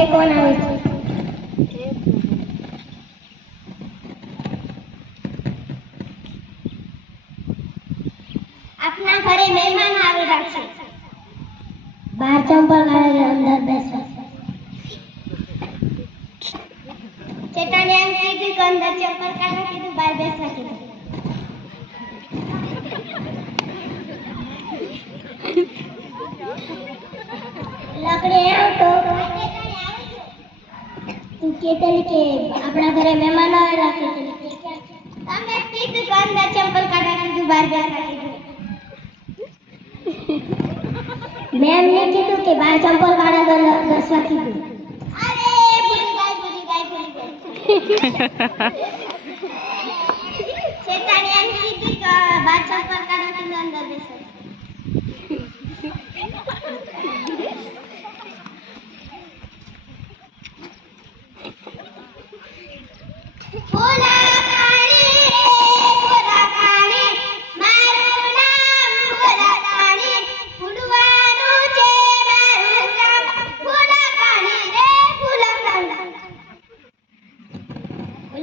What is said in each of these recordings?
ઘરે કોણ આવે છે? આપના ઘરે મહેમાન આવેલા છે. બહાર ચંપલ કાઢે અંદર બેસો. ચેટાને એમ કીધું કે અંદર ચંપલ કાઢવા કીધું, બહાર બેસવા કીધું. લકડે આવતો તું કેતલી કે આપણા ઘરે મહેમાન આવેલા છે. તમે કીધું કે અંદર ચંપલ કાઢવા કીધું, બહાર બેસવા કીધું. મેં એમને કીધું કે બહાર ચંપલ કાઢવા બેસવા કીધું. અરે ભૂલી ગઈ. ચેટાને એમ કીધું કે બહાર ચંપલ કાઢવા કીધું, અંદર બેસવા. ફૂલા કાળી રે ફૂલા કાળી, મારું નામ ફૂલા કાળી, ફૂલવાનું છે મારું કામ. ફૂલા કાળી રે ફૂલા કાળી.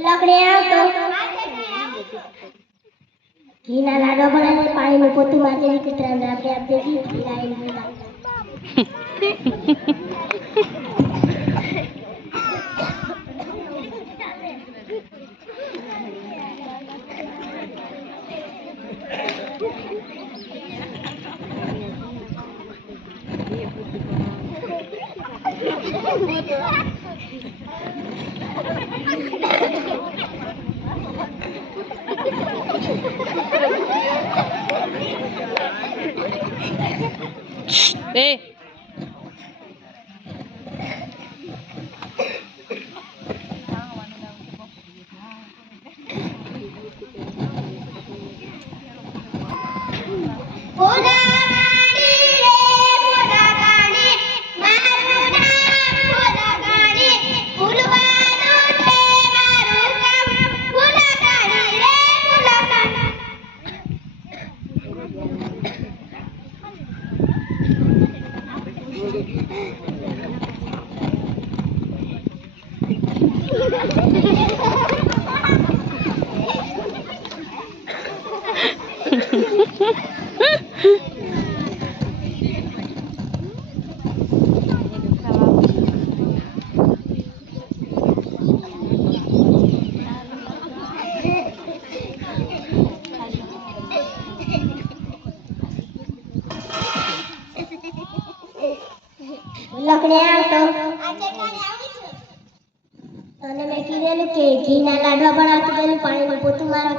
લકડે આવતો ઘીના લાડવા બનાવીને પાણીનું પોતું મારી કૂતરાને આપણે આપણે ઘી પીરાઈને બોલાવતા. એ ફૂલા કાળી રે ફૂલા કાળી, મારું નામ ફૂલા કાળી, ફૂલવાનું છે મારું કામ. ફૂલા કાળી રે ફૂલા કાળી. લકડે આવતો આ ચેટાને આવી છે. તને મેં કીધેલું કે ઘીના લાડવા બનાવતી પેલું પાણીનું પોતું મારવા